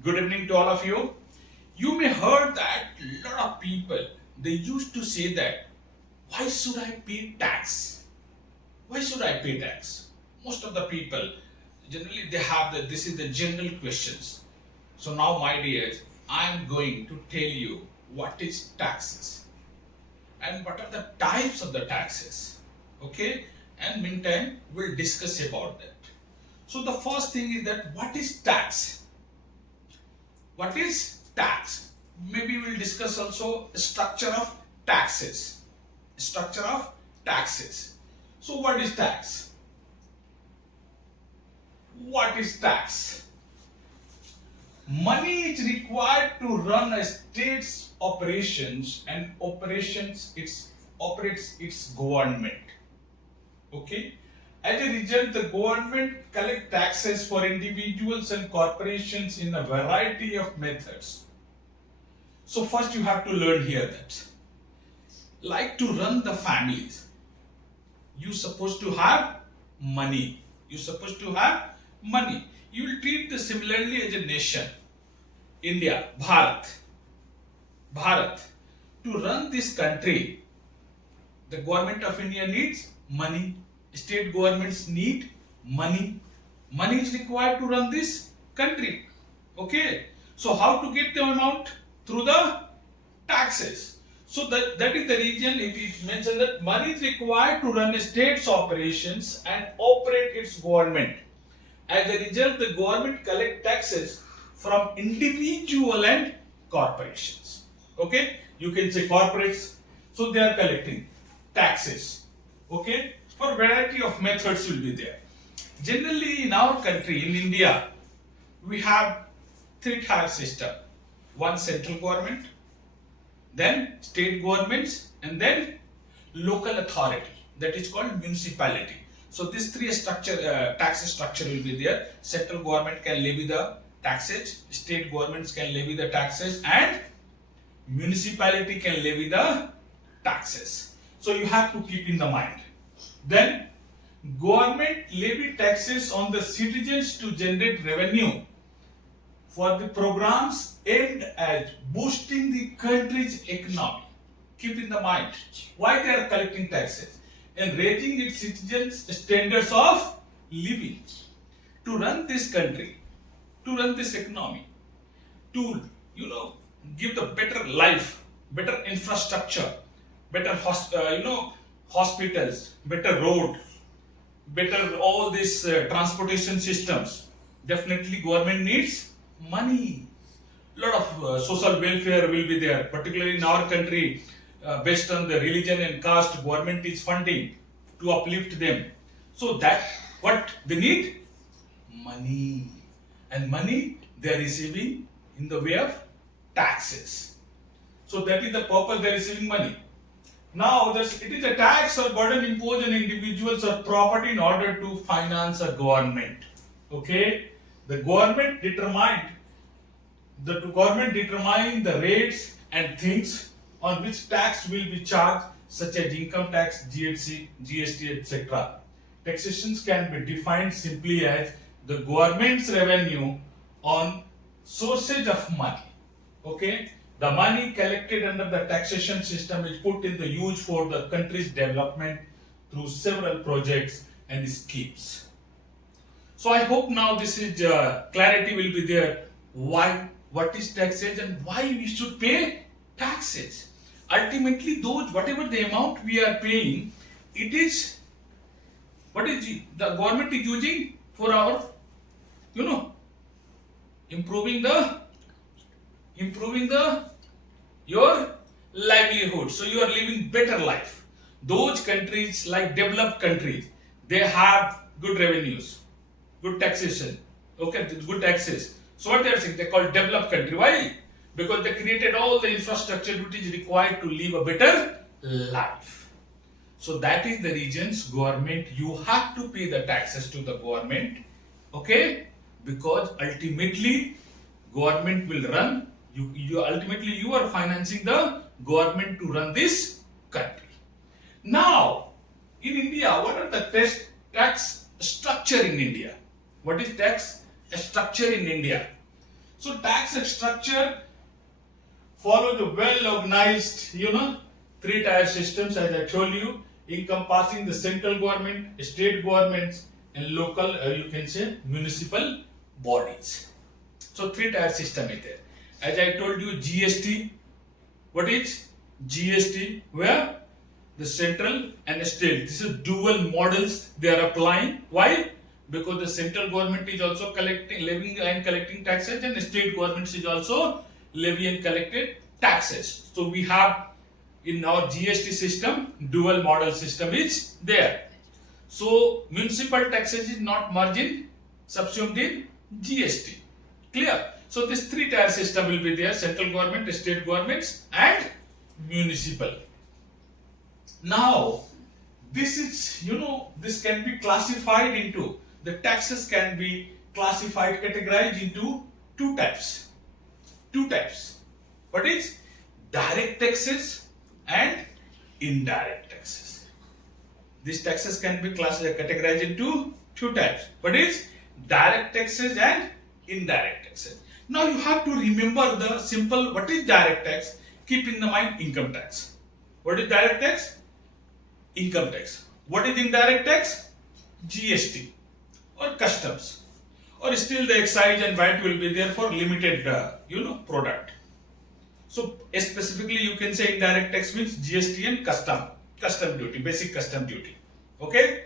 Good evening to all of you. You may heard that a lot of people they used to say that why should I pay tax? Why should I pay tax? Most of the people generally they have this is the general questions. So now my dears, I am going to tell you what is taxes and what are the types of the taxes. Okay? And meantime we'll discuss about that. So the first thing is that what is tax? What is tax? Maybe we'll discuss also structure of taxes. Structure of taxes. So what is tax? What is tax? Money is required to run a state's operations and operates its government. Okay? As a result, the government collect taxes for individuals and corporations in a variety of methods. So first you have to learn here that, like to run the families, you supposed to have money. You supposed to have money. You will treat this similarly as a nation. India, Bharat. To run this country, the government of India needs money. State governments need money. Money is required to run this country. Okay. So how to get the amount? Through the taxes. So that is the reason it is mentioned that money is required to run a state's operations and operate its government. As a result, the government collect taxes from individual and corporations. Okay. You can say corporates. So they are collecting taxes. Okay. For variety of methods will be there. Generally in our country, in India, we have three-tier system. One central government, then state governments, and then local authority, that is called municipality. So these three tax structure will be there. Central government can levy the taxes, state governments can levy the taxes, and municipality can levy the taxes. So you have to keep in the mind. Then government levy taxes on the citizens to generate revenue for the programs aimed at boosting the country's economy. Keep in the mind why they are collecting taxes and raising its citizens' standards of living to run this country, to run this economy, to give the better life, better infrastructure, better hospitals, better road, better all these transportation systems. Definitely government needs money. Lot of social welfare will be there, particularly in our country, based on the religion and caste, government is funding to uplift them. So that what they need? Money. And money they are receiving in the way of taxes. So that is the purpose they are receiving money. Now, it is a tax or burden imposed on individuals or property in order to finance a government. Okay, the government determined the rates and things on which tax will be charged, such as income tax, GST, etc. Taxations can be defined simply as the government's revenue on sources of money. Okay. The money collected under the taxation system is put in the use for the country's development through several projects and schemes. So I hope now this is clarity will be there. Why? What is taxes and why we should pay taxes? Ultimately, those whatever the amount we are paying, it is what is the government is using for our, improving your livelihood. So you are living better life. Those countries like developed countries, they have good revenues, good taxation, okay, good taxes. So what they are saying, they call developed country. Why? Because they created all the infrastructure which is required to live a better life. So that is the reasons government, you have to pay the taxes to the government, okay, because ultimately government will run. You ultimately you are financing the government to run this country. Now, in India, what are the tax structure in India? What is tax structure in India? So tax structure follow the well organized, three-tier systems as I told you, encompassing the central government, state governments, and local, you can say, municipal bodies. So three-tier system is there. As I told you, GST. What is GST? Where the central and state. This is dual models they are applying. Why? Because the central government is also collecting, levying and collecting taxes, and the state government is also levy and collected taxes. So we have in our GST system, dual model system is there. So municipal taxes is not margin subsumed in GST. Clear? So this three-tier system will be there: central government, state governments, and municipal. Now, this is, this can be classified into, the taxes can be classified, categorized into two types. Two types. What is? Direct taxes and indirect taxes. These taxes can be categorized into two types. What is? Direct taxes and indirect taxes. Now you have to remember the simple, what is direct tax? Keep in the mind income tax. What is direct tax? Income tax. What is indirect tax? GST or customs, or still the excise and VAT will be there for limited, product. So specifically you can say indirect tax means GST and custom duty, basic custom duty. Okay.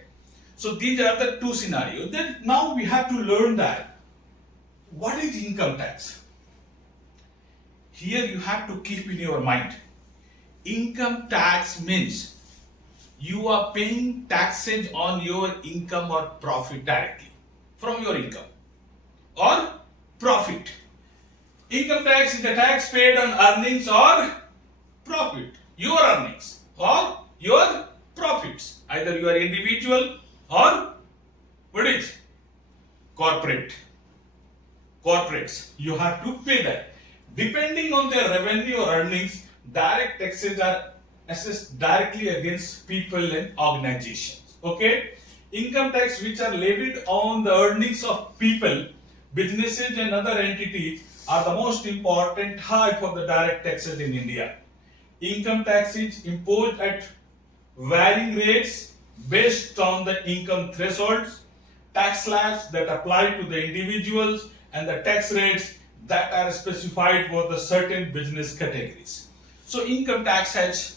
So these are the two scenarios. Then now we have to learn that what is income tax. Here you have to keep in your mind, income tax means you are paying taxes on your income or profit directly from your income or profit. Income tax is the tax paid on earnings or profit, your earnings or your profits. Either you are individual or what is corporates. You have to pay that. Depending on their revenue or earnings, direct taxes are assessed directly against people and organizations. Okay? Income tax which are levied on the earnings of people, businesses and other entities are the most important type of the direct taxes in India. Income tax is imposed at varying rates based on the income thresholds, tax slabs that apply to the individuals, and the tax rates that are specified for the certain business categories. So income tax has,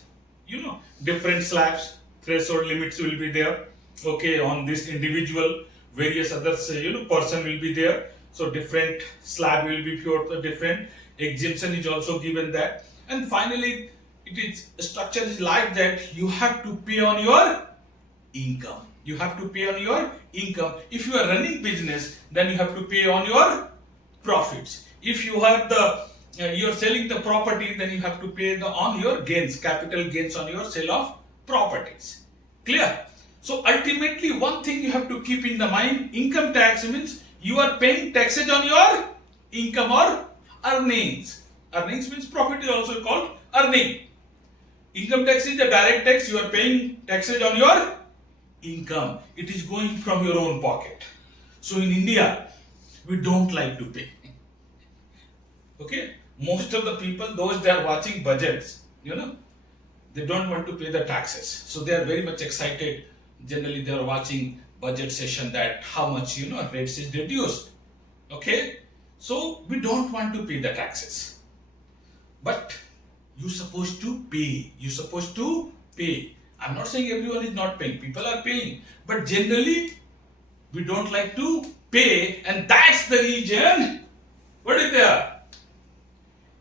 different slabs, threshold limits will be there. Okay, on this individual, various others, person will be there. So different slab will be for the different exemption is also given that. And finally, it is structure is like that. You have to pay on your income. You have to pay on your income. If you are running business, then you have to pay on your profits. If you have you are selling the property, then you have to pay on your gains, capital gains on your sale of properties. Clear? So ultimately, one thing you have to keep in the mind: income tax means you are paying taxes on your income or earnings. Earnings means profit is also called earning. Income tax is the direct tax. You are paying taxes on your income. It is going from your own pocket. So in India, we don't like to pay. Okay, most of the people, those they are watching budgets, they don't want to pay the taxes. So they are very much excited. Generally, they are watching budget session that how much rates is reduced. Okay, so we don't want to pay the taxes, but you supposed to pay. You supposed to pay. I'm not saying everyone is not paying. People are paying, but generally we don't like to pay, and that's the reason. What is there?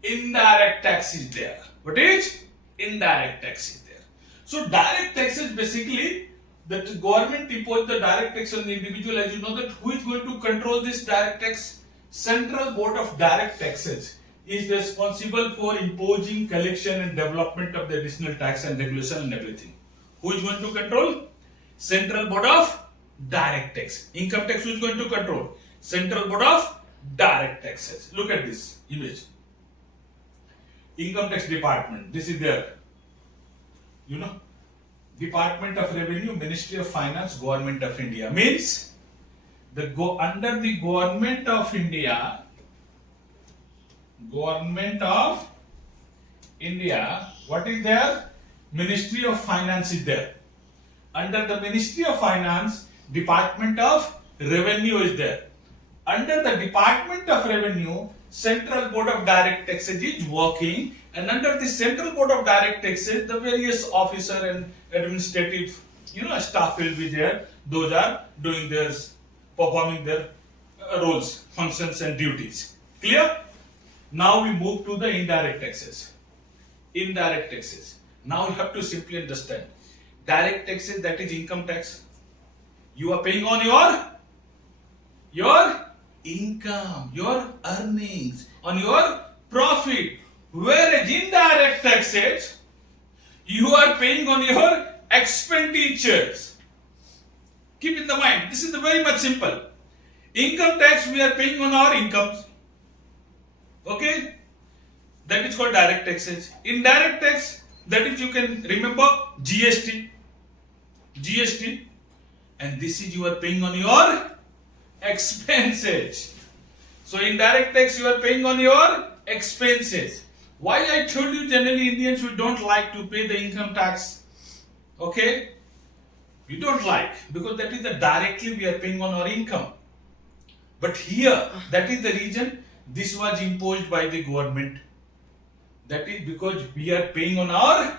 Indirect tax is there. What is? Indirect tax is there. So direct tax is basically that the government impose the direct tax on the individual. As you know that who is going to control this direct tax? Central Board of Direct Taxes is responsible for imposing, collection and development of the additional tax and regulation and everything. Who is going to control? Central Board of Direct Tax. Income tax who is going to control? Central Board of Direct Taxes. Look at this image. Income tax department. This is there. Department of Revenue, Ministry of Finance, Government of India. Means under the Government of India, Government of India, what is there? Ministry of Finance is there. Under the Ministry of Finance, Department of Revenue is there. Under the Department of Revenue, Central Board of Direct Taxes is working, and under the Central Board of Direct Taxes, the various officer and administrative, staff will be there. Those are doing their, performing their roles, functions, and duties. Clear? Now we move to the indirect taxes. Indirect taxes. Now you have to simply understand. Direct taxes, that is income tax. You are paying on your income, your earnings, on your profit. Whereas indirect taxes, you are paying on your expenditures. Keep in the mind, this is very much simple. Income tax, we are paying on our incomes. Okay? That is called direct taxes. Indirect tax, that is, you can remember, GST. GST. And this is you are paying on your expenses. So indirect tax you are paying on your expenses. Why I told you generally Indians, we don't like to pay the income tax. Okay? We don't like, because that is the directly we are paying on our income. But here, that is the reason this was imposed by the government. That is because we are paying on our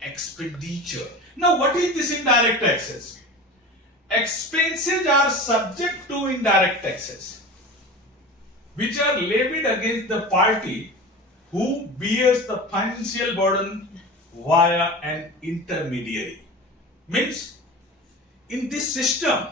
expenditure. Now what is this indirect taxes? Expenses are subject to indirect taxes, which are levied against the party who bears the financial burden via an intermediary. Means, in this system,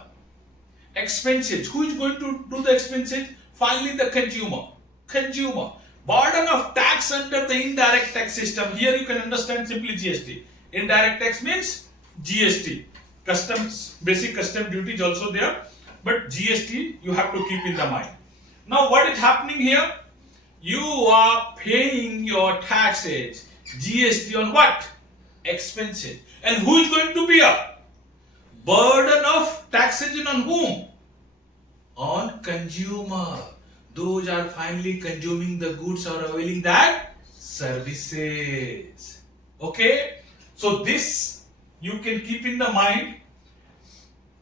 expenses, who is going to do the expenses? Finally, the consumer. Consumer. Burden of tax under the indirect tax system. Here you can understand simply GST. Indirect tax means GST. Customs, basic custom duty is also there, but GST you have to keep in the mind. Now what is happening here? You are paying your taxes, GST on what? Expenses. And who is going to bear? Burden of taxation on whom? On consumer. Those are finally consuming the goods or availing that services. Okay? So this you can keep in the mind.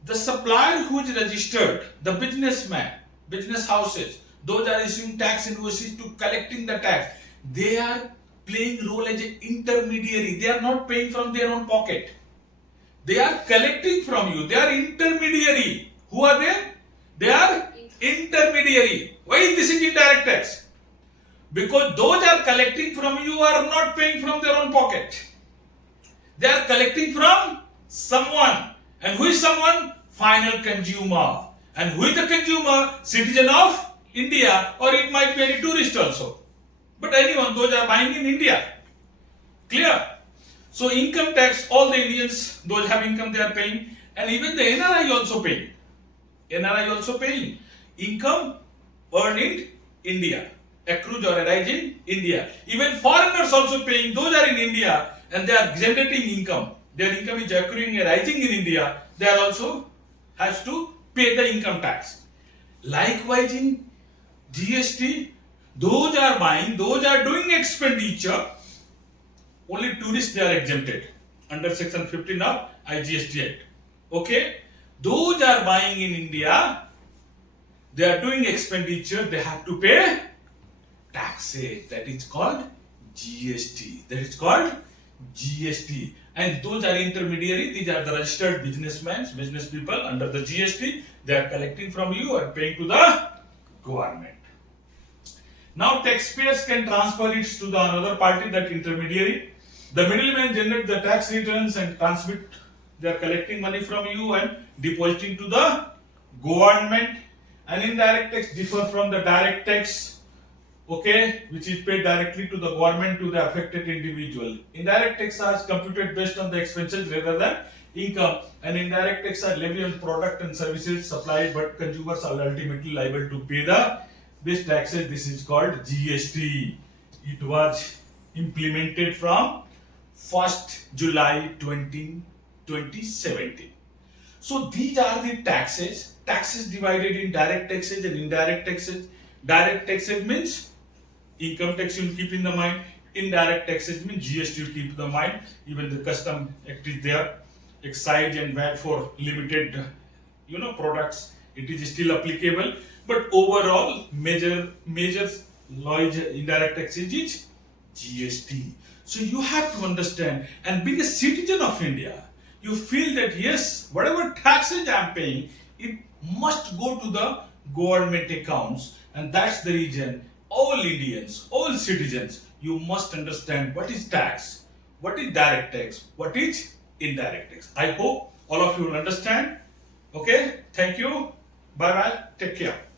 The supplier who is registered, the businessman, business houses, those are issuing tax invoices to collecting the tax. They are playing role as an intermediary. They are not paying from their own pocket. They are collecting from you. They are intermediary. Who are they? They are intermediary. Why is this indirect tax? Because those are collecting from you are not paying from their own pocket. They are collecting from someone. And who is someone? Final consumer. And who is the consumer? Citizen of India, or it might be any tourist also. But anyone, those are buying in India. Clear? So income tax, all the Indians, those have income, they are paying. And even the NRI also paying. NRI also paying. Income earned in India. Accrued or arise in India. Even foreigners also paying. Those are in India and they are generating income. Their income is accruing and rising in India. They are also has to pay the income tax. Likewise in GST, those are buying, those are doing expenditure. Only tourists they are exempted under section 15 of IGST Act. Okay? Those are buying in India, they are doing expenditure, they have to pay taxes. That is called GST. That is called GST. And those are intermediary, these are the registered businessmen, business people under the GST. They are collecting from you and paying to the government. Now taxpayers can transfer it to the another party, that intermediary. The middleman generates the tax returns and transmit. They are collecting money from you and depositing to the government. And indirect tax differ from the direct tax, okay, which is paid directly to the government, to the affected individual. Indirect tax are computed based on the expenses rather than income, and indirect tax are levied on product and services supplied, but consumers are ultimately liable to pay this taxes. This is called GST. It was implemented from 1st July 2017. So these are the taxes divided in direct taxes and indirect taxes. Direct taxes means income tax you'll keep in the mind. Indirect taxes means GST you keep in the mind. Even the custom act is there. Excise and VAT for limited, products. It is still applicable. But overall, major law is indirect taxes is GST. So you have to understand, and being a citizen of India, you feel that yes, whatever taxes I am paying, it must go to the government accounts, and that's the reason all Indians, all citizens, you must understand what is tax, what is direct tax, what is indirect tax. I hope all of you will understand. Okay, thank you. Bye bye. Take care.